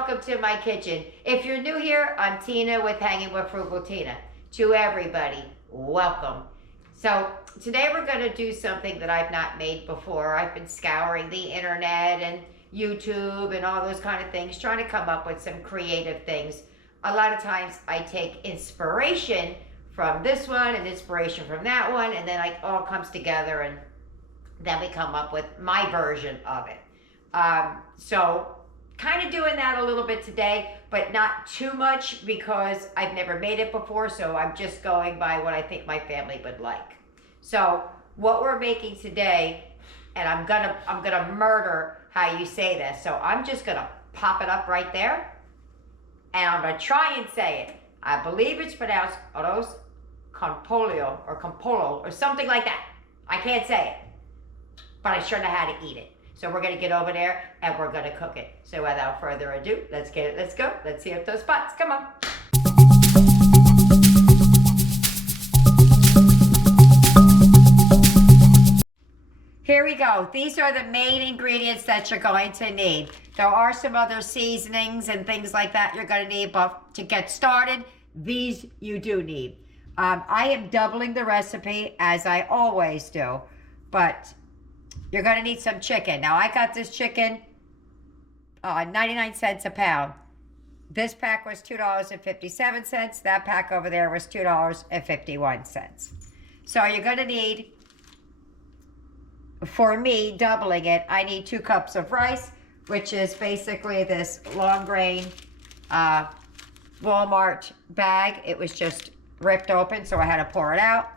welcome to my kitchen. If you're new here, I'm Tina with Hanging with Frugal Tina. To everybody, welcome. So today we're going to do something that I've not made before. I've been scouring the internet and YouTube and all those kind of things, trying to come up with some creative things. A lot of times I take inspiration from this one and inspiration from that one, and then it all comes together and then we come up with my version of it. So kind of doing that a little bit today, but not too much because I've never made it before, so I'm just going by what I think my family would like. So what we're making today, and I'm gonna murder how you say this, so I'm just gonna pop it up right there, and I'm gonna try and say it. I believe it's pronounced Arroz Con Pollo or Compolo or something like that. I can't say it, but I sure know how to eat it. So we're gonna get over there and we're gonna cook it. So without further ado, let's get it, let's go. Let's see if those spots, come on. Here we go. These are the main ingredients that you're going to need. There are some other seasonings and things like that you're gonna need, but to get started, these you do need. I am doubling the recipe as I always do, but you're gonna need some chicken. Now I got this chicken 99 cents a pound. This pack was $2.57. That pack over there was $2.51. So you're gonna need, for me, doubling it, I need 2 cups of rice, which is basically this long grain Walmart bag. It was just ripped open, so I had to pour it out.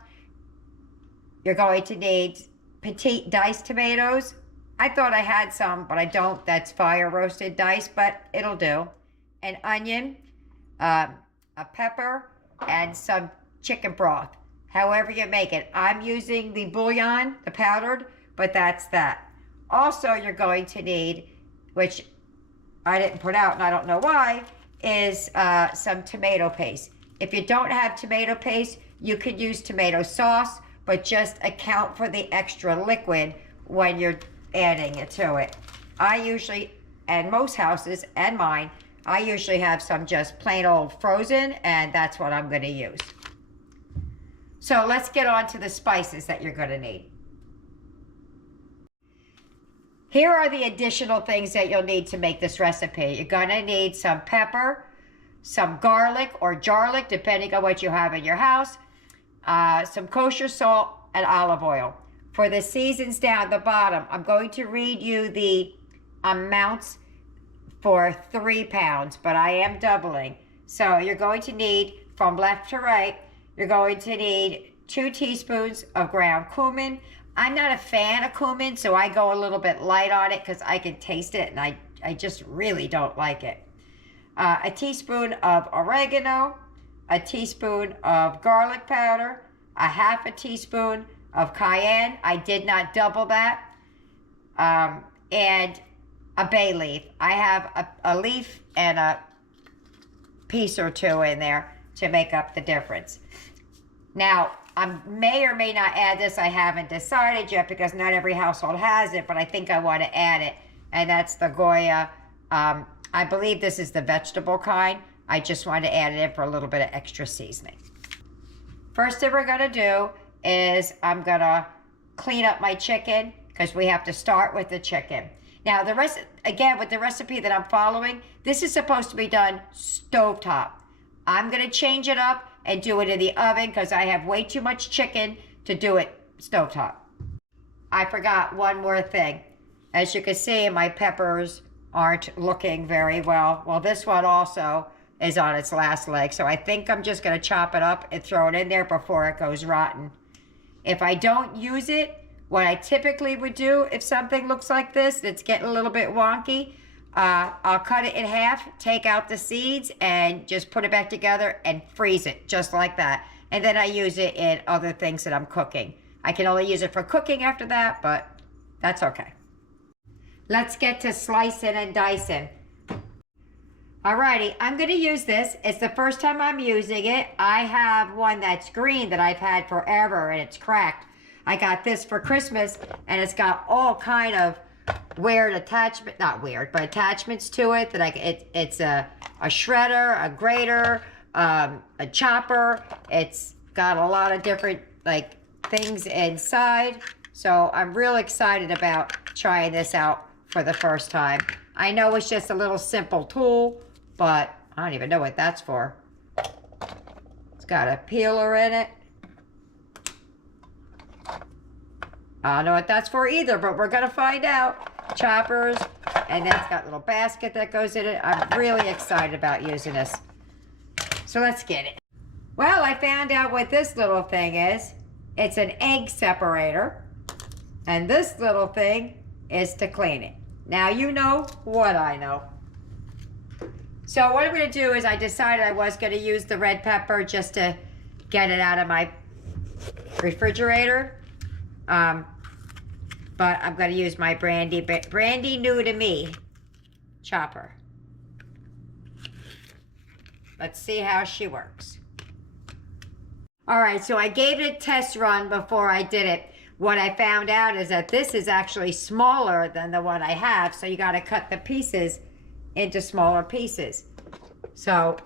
You're going to need Petite diced tomatoes. I thought I had some, but I don't. That's fire roasted diced, but it'll do. An onion, a pepper, and some chicken broth. However you make it. I'm using the bouillon, the powdered, but that's that. Also, you're going to need, which I didn't put out and I don't know why, is some tomato paste. If you don't have tomato paste, you could use tomato sauce, but just account for the extra liquid when you're adding it to it. I usually, and most houses, and mine, I usually have some just plain old frozen, and that's what I'm gonna use. So let's get on to the spices that you're gonna need. Here are the additional things that you'll need to make this recipe. You're gonna need some pepper, some garlic or jarlic, depending on what you have in your house, some kosher salt and olive oil. For the seasons down the bottom, I'm going to read you the amounts for 3 pounds, but I am doubling. So you're going to need, from left to right, you're going to need 2 teaspoons of ground cumin. I'm not a fan of cumin, so I go a little bit light on it because I can taste it and I just really don't like it. A teaspoon of oregano, a teaspoon of garlic powder, a half a teaspoon of cayenne. I did not double that. And a bay leaf. I have a leaf and a piece or 2 in there to make up the difference. Now, I may or may not add this. I haven't decided yet because not every household has it, but I think I want to add it. And that's the Goya. I believe this is the vegetable kind. I just want to add it in for a little bit of extra seasoning. First thing we're gonna do is I'm gonna clean up my chicken because we have to start with the chicken. Now the rest, again, with the recipe that I'm following, this is supposed to be done stovetop. I'm gonna change it up and do it in the oven because I have way too much chicken to do it stovetop. I forgot one more thing. As you can see, my peppers aren't looking very well. Well, this one also is on its last leg, so I think I'm just gonna chop it up and throw it in there before it goes rotten. If I don't use it, what I typically would do if something looks like this, it's getting a little bit wonky, I'll cut it in half, take out the seeds, and just put it back together and freeze it, just like that. And then I use it in other things that I'm cooking. I can only use it for cooking after that, but that's okay. Let's get to slicing and dicing. Alrighty, I'm gonna use this. It's the first time I'm using it. I have one that's green that I've had forever and it's cracked. I got this for Christmas and it's got all kind of weird attachment, not weird, but attachments to it. That it's a shredder, a grater, a chopper. It's got a lot of different like things inside. So I'm real excited about trying this out for the first time. I know it's just a little simple tool, but I don't even know what that's for. It's got a peeler in it. I don't know what that's for either, but we're gonna find out. Choppers, and then it's got a little basket that goes in it. I'm really excited about using this. So let's get it. Well, I found out what this little thing is. It's an egg separator. And this little thing is to clean it. Now you know what I know. So what I'm going to do is I decided I was going to use the red pepper just to get it out of my refrigerator. But I'm going to use my brandy new to me chopper. Let's see how she works. All right, so I gave it a test run before I did it. What I found out is that this is actually smaller than the one I have, so you got to cut the pieces into smaller pieces. So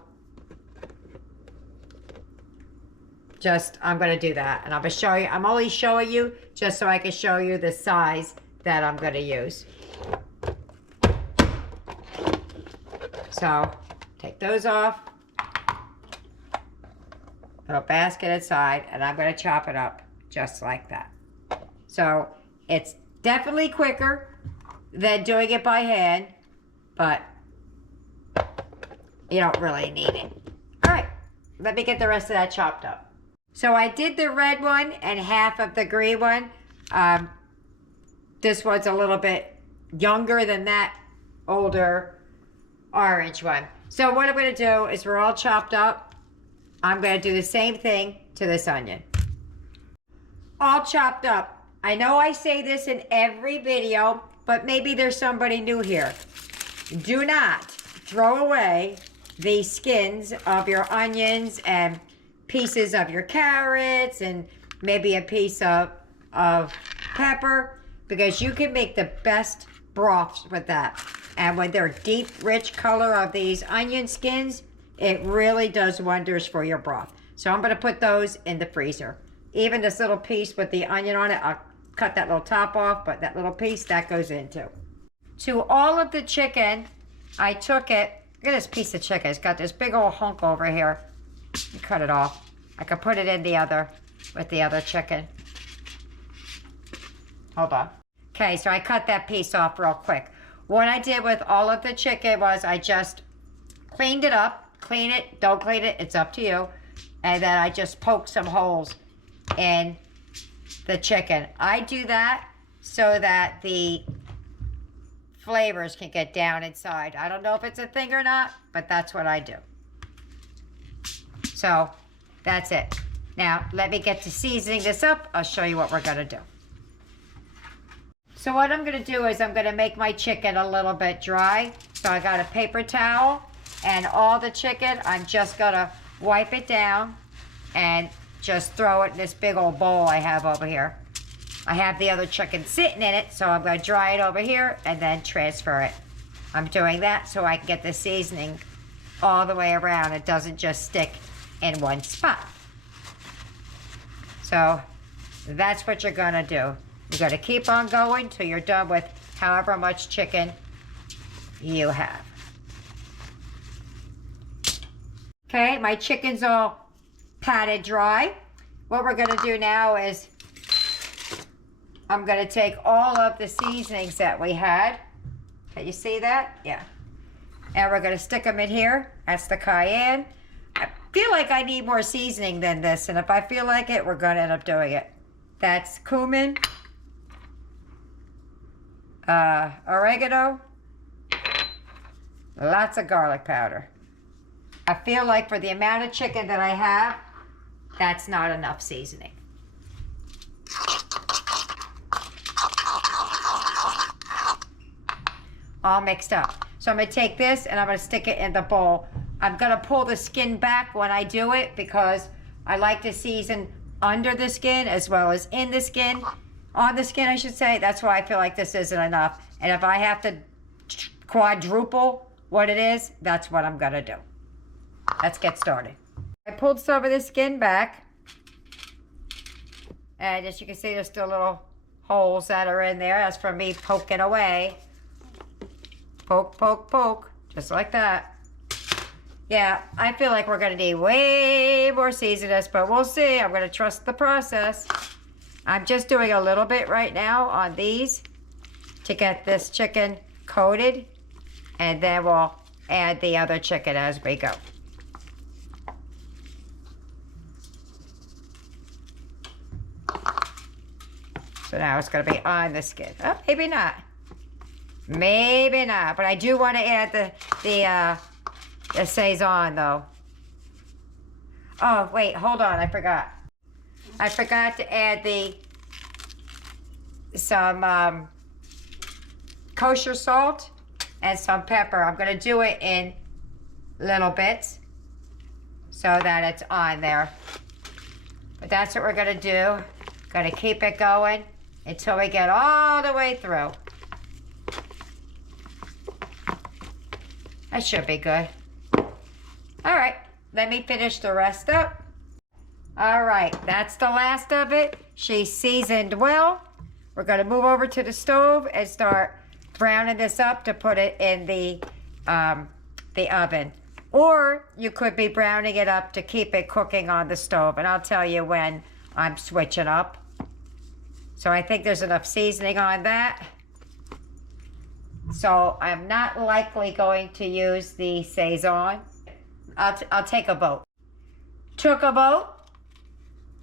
I'm going to do that, and I'm going to show you. I'm only showing you just so I can show you the size that I'm going to use. So take those off. Little basket inside, and I'm going to chop it up just like that. So it's definitely quicker than doing it by hand, but you don't really need it. All right, let me get the rest of that chopped up. So I did the red one and half of the green one. This one's a little bit younger than that older orange one. So what I'm going to do is we're all chopped up. I'm going to do the same thing to this onion. All chopped up. I know I say this in every video, but maybe there's somebody new here. Do not throw away the skins of your onions and pieces of your carrots and maybe a piece of pepper, because you can make the best broths with that. And when they're deep, rich color of these onion skins, it really does wonders for your broth. So I'm going to put those in the freezer. Even this little piece with the onion on it, I'll cut that little top off, but that little piece, that goes into. To all of the chicken, I took it. Look at this piece of chicken. It's got this big old hunk over here. You cut it off. I could put it in with the other chicken. Hold on. Okay, so I cut that piece off real quick. What I did with all of the chicken was I just cleaned it up. Clean it, don't clean it, it's up to you. And then I just poked some holes in the chicken. I do that so that the flavors can get down inside. I don't know if it's a thing or not, but that's what I do. So that's it. Now let me get to seasoning this up. I'll show you what we're gonna do. So what I'm gonna do is I'm gonna make my chicken a little bit dry. So I got a paper towel. And all the chicken, I'm just gonna wipe it down and just throw it in this big old bowl I have over here. I have the other chicken sitting in it, so I'm gonna dry it over here and then transfer it. I'm doing that so I can get the seasoning all the way around. It doesn't just stick in one spot. So that's what you're gonna do. You're gonna keep on going till you're done with however much chicken you have. Okay, my chicken's all patted dry. What we're gonna do now is I'm gonna take all of the seasonings that we had. Can you see that? Yeah. And we're gonna stick them in here. That's the cayenne. I feel like I need more seasoning than this, and if I feel like it, we're gonna end up doing it. That's cumin, oregano, lots of garlic powder. I feel like for the amount of chicken that I have, that's not enough seasoning. All mixed up. So I'm gonna take this and I'm gonna stick it in the bowl. I'm gonna pull the skin back when I do it because I like to season under the skin as well as in the skin. on the skin, I should say. That's why I feel like this isn't enough. And if I have to quadruple what it is, that's what I'm gonna do. Let's get started. I pulled some of the skin back. And as you can see, there's still little holes that are in there. That's from me poking away. Poke, poke, poke. Just like that. Yeah, I feel like we're going to need way more seasonings, but we'll see. I'm going to trust the process. I'm just doing a little bit right now on these to get this chicken coated, and then we'll add the other chicken as we go. So now it's going to be on the skin. Oh, maybe not. Maybe not, but I do want to add the Saison though. Oh, wait, hold on, I forgot. I forgot to add some kosher salt and some pepper. I'm gonna do it in little bits so that it's on there. But that's what we're gonna do. Gonna keep it going until we get all the way through. That should be good. All right, let me finish the rest up. All right, that's the last of it. She's seasoned well. We're gonna move over to the stove and start browning this up to put it in the oven. Or you could be browning it up to keep it cooking on the stove, and I'll tell you when I'm switching up. So I think there's enough seasoning on that. So I'm not likely going to use the Saison. I'll take a vote. Took a vote.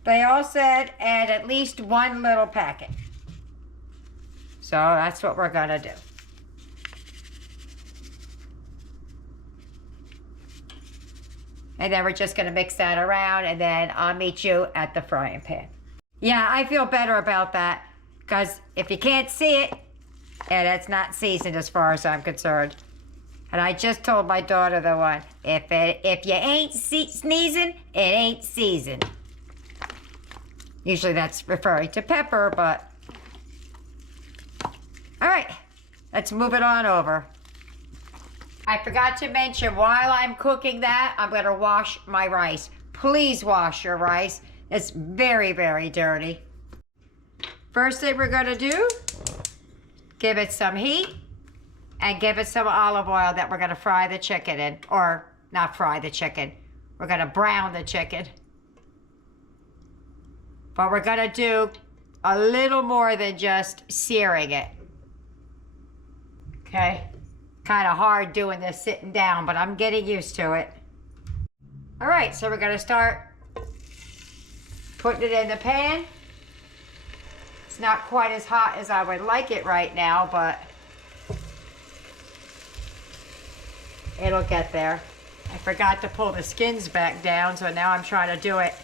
They all said add at least one little packet. So that's what we're gonna do. And then we're just gonna mix that around, and then I'll meet you at the frying pan. Yeah, I feel better about that, because if you can't see it, and it's not seasoned as far as I'm concerned. And I just told my daughter the one, if you ain't sneezing, it ain't seasoned. Usually that's referring to pepper, but. All right, let's move it on over. I forgot to mention, while I'm cooking that, I'm gonna wash my rice. Please wash your rice. It's very, very dirty. First thing we're gonna do, give it some heat and give it some olive oil that we're gonna fry the chicken in, or not fry the chicken. We're gonna brown the chicken. But we're gonna do a little more than just searing it. Okay, kind of hard doing this sitting down, but I'm getting used to it. All right, so we're gonna start putting it in the pan. It's not quite as hot as I would like it right now, but it'll get there. I forgot to pull the skins back down, so now I'm trying to do it.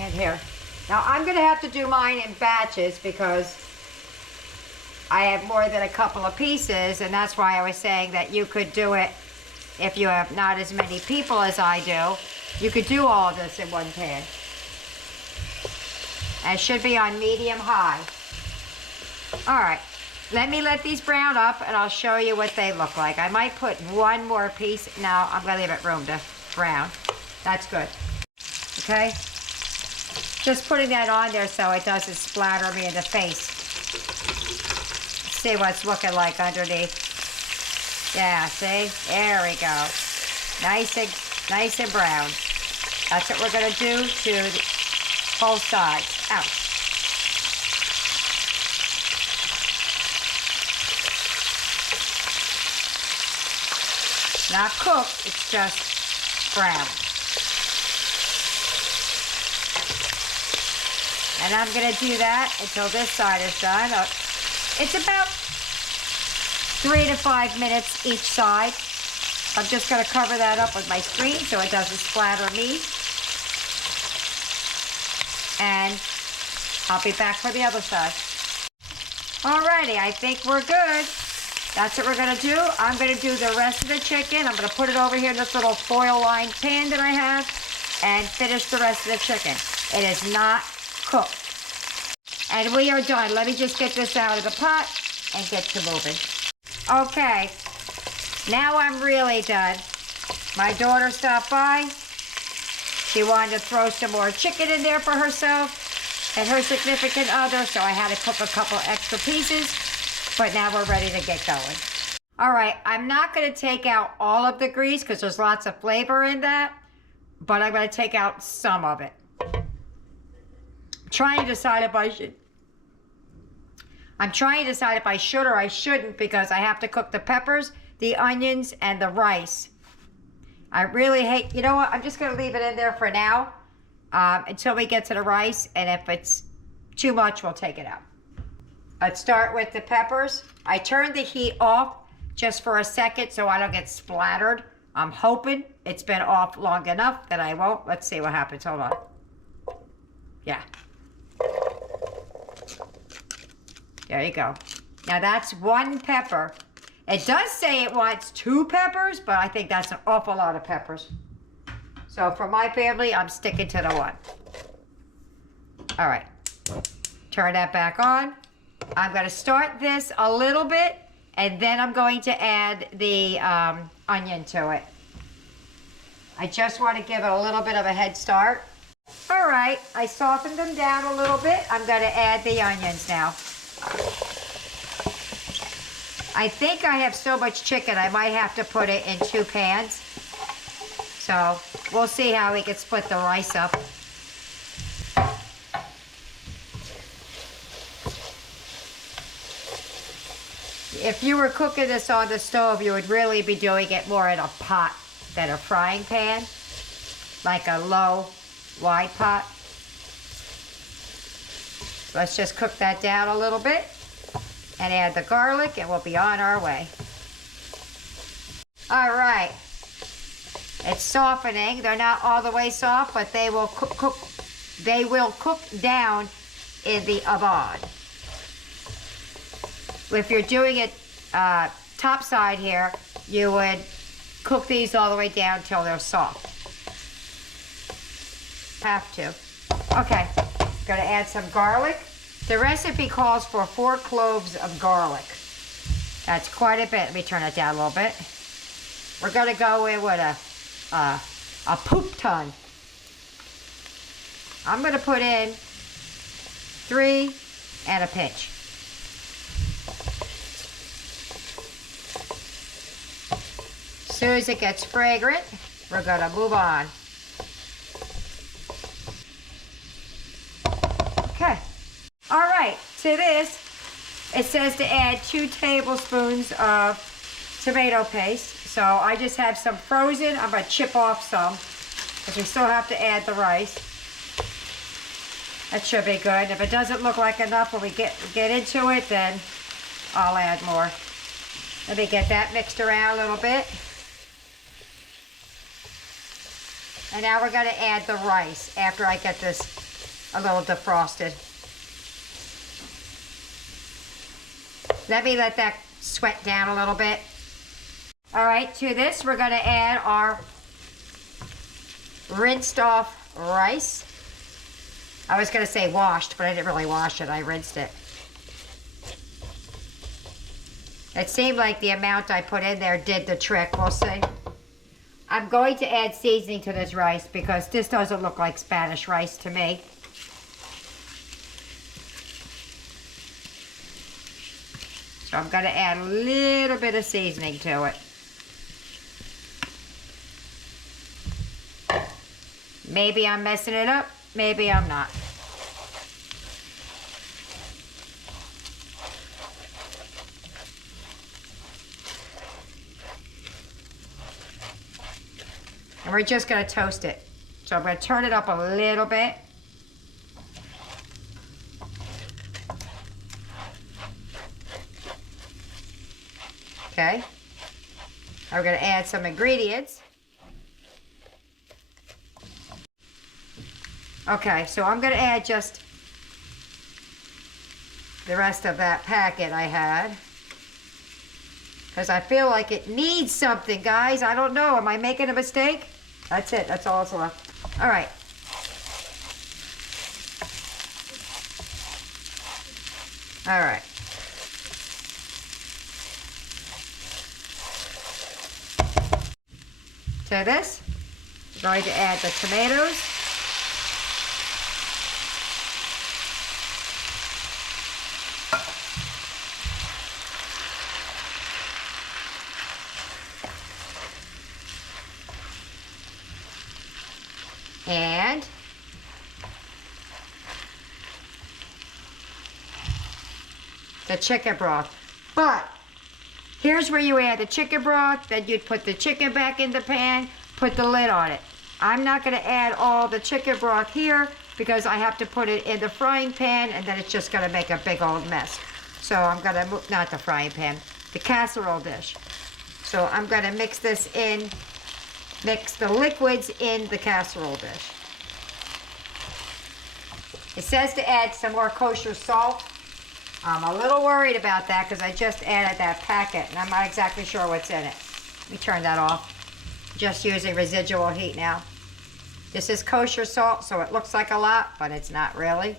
And here. Now I'm gonna have to do mine in batches because I have more than a couple of pieces, and that's why I was saying that you could do it if you have not as many people as I do. You could do all of this in one pan. And it should be on medium-high. All right, let these brown up, and I'll show you what they look like. I might put one more piece. No, I'm gonna leave it room to brown. That's good. Okay? Just putting that on there so it doesn't splatter me in the face. See what it's looking like underneath. Yeah, see? There we go. Nice and brown. That's what we're gonna do to both sides. Ouch. Not cooked, it's just brown. And I'm gonna do that until this side is done. It's about 3 to 5 minutes each side. I'm just gonna cover that up with my screen so it doesn't splatter me. And I'll be back for the other side. Alrighty, I think we're good. That's what we're gonna do. I'm gonna do the rest of the chicken. I'm gonna put it over here in this little foil lined pan that I have and finish the rest of the chicken. It is not cooked. And we are done. Let me just get this out of the pot and get to moving. Okay, now I'm really done. My daughter stopped by. She wanted to throw some more chicken in there for herself and her significant other, so I had to cook a couple extra pieces, but now we're ready to get going. All right, I'm not gonna take out all of the grease because there's lots of flavor in that, but I'm gonna take out some of it. I'm trying to decide if I should or I shouldn't, because I have to cook the peppers, the onions, and the rice. I really hate, you know what, I'm just gonna leave it in there for now until we get to the rice, and if it's too much, we'll take it out. Let's start with the peppers. I turned the heat off just for a second so I don't get splattered. I'm hoping it's been off long enough that I won't. Let's see what happens, hold on. Yeah. There you go. Now that's one pepper. It does say it wants 2 peppers, but I think that's an awful lot of peppers. So for my family, I'm sticking to the 1. All right, turn that back on. I'm gonna start this a little bit, and then I'm going to add the onion to it. I just want to give it a little bit of a head start. All right, I softened them down a little bit. I'm gonna add the onions now. I think I have so much chicken, I might have to put it in 2 pans. So we'll see how we can split the rice up. If you were cooking this on the stove, you would really be doing it more in a pot than a frying pan, like a low, wide pot. Let's just cook that down a little bit and add the garlic, and we'll be on our way. All right, it's softening. They're not all the way soft, but they will cook down in the oven. If you're doing it top side here, you would cook these all the way down until they're soft. Have to. Okay, gonna add some garlic. The recipe calls for 4 cloves of garlic. That's quite a bit. Let me turn it down a little bit. We're gonna go in with a poop ton. I'm gonna put in 3 and a pinch. As soon as it gets fragrant, we're gonna move on. Okay. All right, to this, it says to add 2 tablespoons of tomato paste. So I just have some frozen. I'm gonna chip off some, because we still have to add the rice. That should be good. If it doesn't look like enough when we get into it, then I'll add more. Let me get that mixed around a little bit. And now we're gonna add the rice after I get this a little defrosted. Let me let that sweat down a little bit. All right, to this, we're gonna add our rinsed off rice. I was gonna say washed, but I didn't really wash it, I rinsed it. It seemed like the amount I put in there did the trick, we'll see. I'm going to add seasoning to this rice because this doesn't look like Spanish rice to me. So I'm going to add a little bit of seasoning to it. Maybe I'm messing it up, maybe I'm not. And we're just going to toast it. So I'm going to turn it up a little bit. Okay. Now we're going to add some ingredients. Okay, so I'm going to add just the rest of that packet I had. Because I feel like it needs something, guys. I don't know. Am I making a mistake? That's it. That's all that's left. All right. All right. To this, we're going to add the tomatoes. And the chicken broth. But here's where you add the chicken broth, then you'd put the chicken back in the pan, put the lid on it. I'm not gonna add all the chicken broth here because I have to put it in the frying pan and then it's just gonna make a big old mess. So I'm gonna, not the frying pan, the casserole dish. So I'm gonna mix this in, mix the liquids in the casserole dish. It says to add some more kosher salt. I'm a little worried about that because I just added that packet and I'm not exactly sure what's in it. Let me turn that off. Just using residual heat now. This is kosher salt, so it looks like a lot, but it's not really.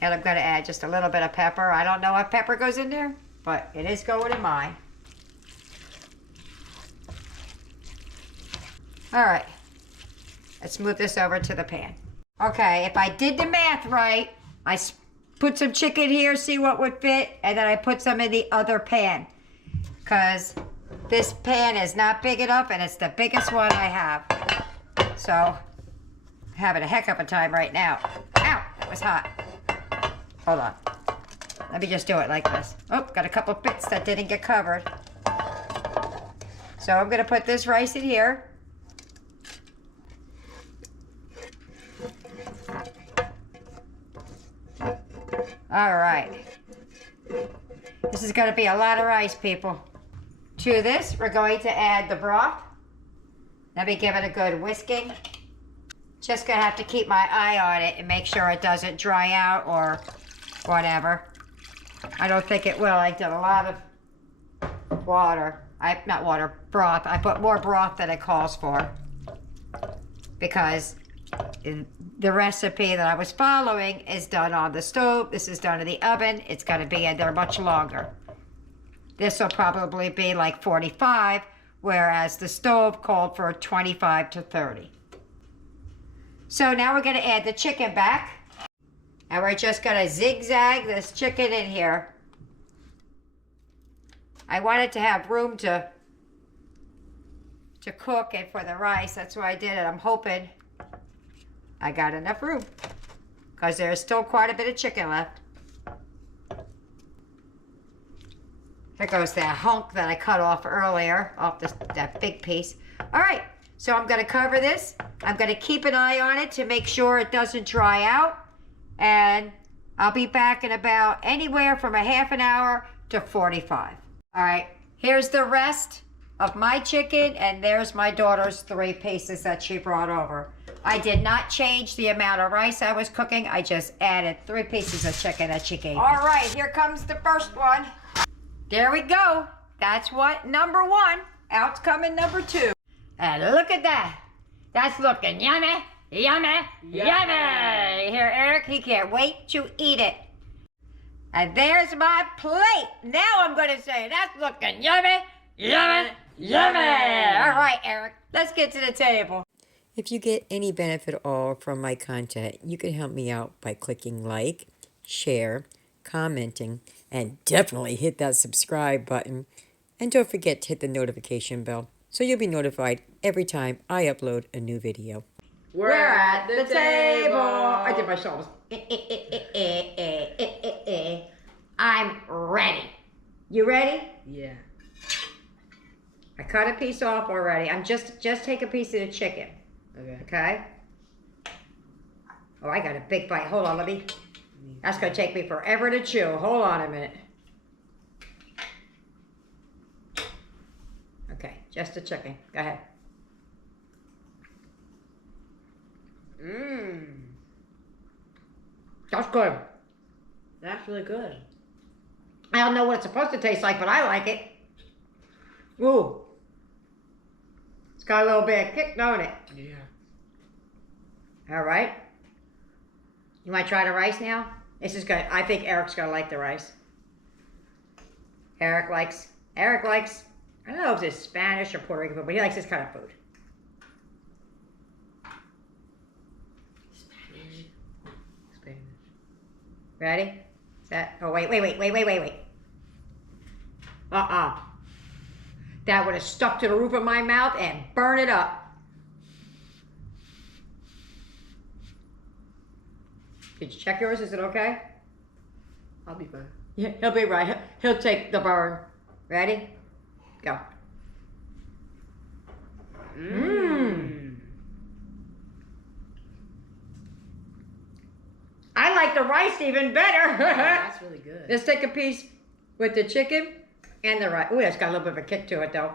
And I'm going to add just a little bit of pepper. I don't know if pepper goes in there, but it is going in mine. All right. Let's move this over to the pan. Okay, if I did the math right, I put some chicken here, see what would fit, and then I put some in the other pan. Because this pan is not big enough, and it's the biggest one I have. So, I'm having a heck of a time right now. Ow, that was hot. Hold on. Let me just do it like this. Oh, got a couple bits that didn't get covered. So I'm going to put this rice in here. All right. This is going to be a lot of rice, people. To this, we're going to add the broth. Let me give it a good whisking. Just going to have to keep my eye on it and make sure it doesn't dry out or whatever. I don't think it will. I did a lot of water. Broth. I put more broth than it calls for. Because the recipe that I was following is done on the stove. This is done in the oven. It's going to be in there much longer. This will probably be like 45, whereas the stove called for 25 to 30. So now we're going to add the chicken back. And we're just going to zigzag this chicken in here. I wanted to have room to cook and for the rice. That's why I did it. I'm hoping I got enough room because there's still quite a bit of chicken left. There goes that hunk that I cut off earlier, off that big piece. All right, so I'm gonna cover this. I'm gonna keep an eye on it to make sure it doesn't dry out. And I'll be back in about anywhere from a half an hour to 45. All right, here's the rest of my chicken, and there's my daughter's 3 pieces that she brought over. I did not change the amount of rice I was cooking. I just added 3 pieces of chicken that she gave me. All right, here comes the first one. There we go. That's what number 1. Out's coming number 2. And look at that. That's looking yummy, yummy, yummy. Here, Eric, he can't wait to eat it. And there's my plate. Now I'm going to say that's looking yummy, yummy, yummy. All right, Eric, let's get to the table. If you get any benefit at all from my content, you can help me out by clicking like, share, commenting, and definitely hit that subscribe button. And don't forget to hit the notification bell so you'll be notified every time I upload a new video. We're at the table. I did my shoulders. I'm ready. You ready? Yeah. I cut a piece off already. I'm just take a piece of the chicken. Okay? Oh, I got a big bite. Hold on, that's going to take me forever to chew. Hold on a minute. Okay, just the chicken. Go ahead. That's good. That's really good. I don't know what it's supposed to taste like, but I like it. Ooh. It's got a little bit of kick, don't it? Yeah. All right. You want to try the rice now? This is good. I think Eric's gonna like the rice. Eric likes, I don't know if it's Spanish or Puerto Rican food, but he likes this kind of food. Spanish. Ready? Set. Oh, wait. That would have stuck to the roof of my mouth and burn it up. Did you check yours? Is it okay? I'll be fine. Yeah, he'll be right. He'll take the burn. Ready? Go. Mmm. I like the rice even better. That's really good. Let's take a piece with the chicken and the rice. Ooh, that's got a little bit of a kick to it, though.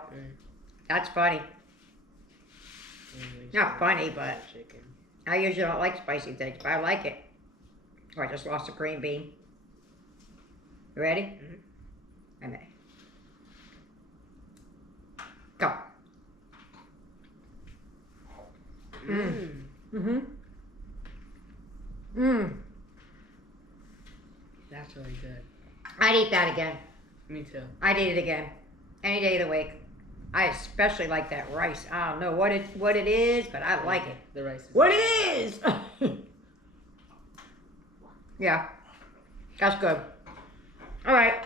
That's funny. Not funny, but chicken. I usually don't like spicy things, but I like it. Oh, I just lost a green bean. You ready? Mm-hmm. I'm ready. Go. Mm-hmm. That's really good. I'd eat that again. Me too. I'd eat it again. Any day of the week. I especially like that rice. I don't know what it is, but I like it. The rice is What it is! Yeah. That's good. Alright.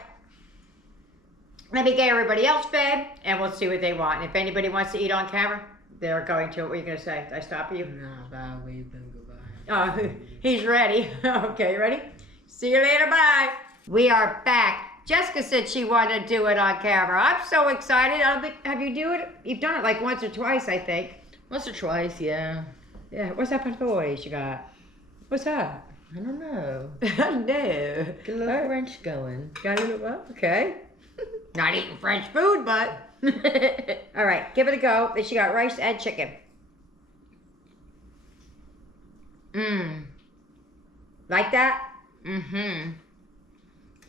Let me get everybody else fed, and we'll see what they want. And if anybody wants to eat on camera, they're going to. What are you going to say? Did I stop you? No, bye. Wave them goodbye. Oh, he's ready. Okay, ready? See you later. Bye. We are back. Jessica said she wanted to do it on camera. I'm so excited. I don't think, have you do it? You've done it like once or twice, I think. Once or twice, yeah. Yeah. What's that for toys you got? What's that? I don't know. No. Get a little French going. Got it? Well, okay. Not eating French food, but. All right, give it a go. Then she got rice and chicken. Like that?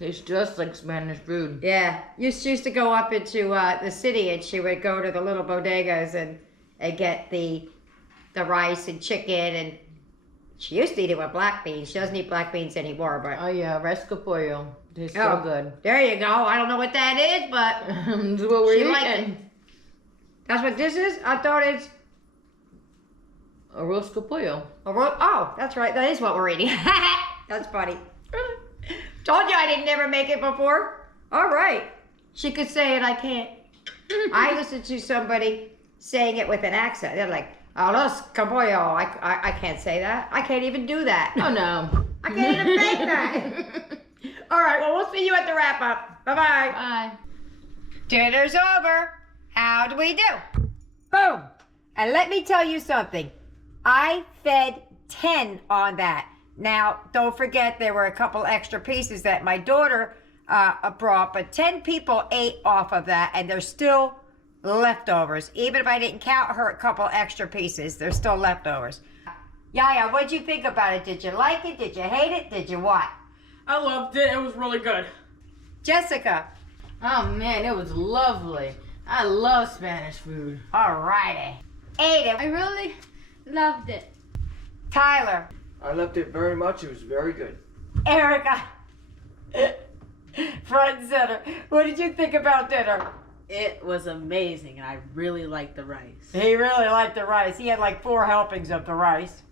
It's just like Spanish food. Yeah. She used to go up into the city, and she would go to the little bodegas and get the rice and chicken, and she used to eat it with black beans. She doesn't eat black beans anymore, but. Oh yeah, Arroz Con Pollo. It's so good. There you go. I don't know what that is, but That's what we're she eating. liked it. That's what this is? I thought it's. Arroz Con Pollo. Oh, that's right. That is what we're eating. That's funny. Told you I didn't never make it before. All right. She could say it. I can't. I listened to somebody saying it with an accent. They're like, Arroz Con Pollo. I can't say that. I can't even do that. Oh no. I can't even make that. All right. Well, we'll see you at the wrap up. Bye-bye. Bye. Dinner's over. How do we do? Boom. And let me tell you something. I fed 10 on that. Now, don't forget there were a couple extra pieces that my daughter brought, but 10 people ate off of that, and there's still leftovers. Even if I didn't count her couple extra pieces, there's still leftovers. Yaya, what'd you think about it? Did you like it? Did you hate it? Did you what? I loved it. It was really good. Jessica. Oh man, it was lovely. I love Spanish food. All righty. Ate I it. really loved it. Tyler. I loved it very much. It was very good. Erica. Front and center. What did you think about dinner? It was amazing, and I really liked the rice. He really liked the rice. He had like 4 helpings of the rice.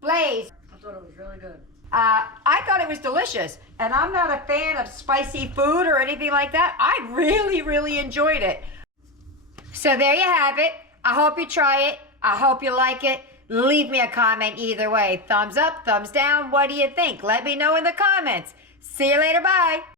Blaze. I thought it was really good. I thought it was delicious. And I'm not a fan of spicy food or anything like that. I really, really enjoyed it. So there you have it. I hope you try it. I hope you like it. Leave me a comment either way. Thumbs up, thumbs down. What do you think? Let me know in the comments. See you later. Bye.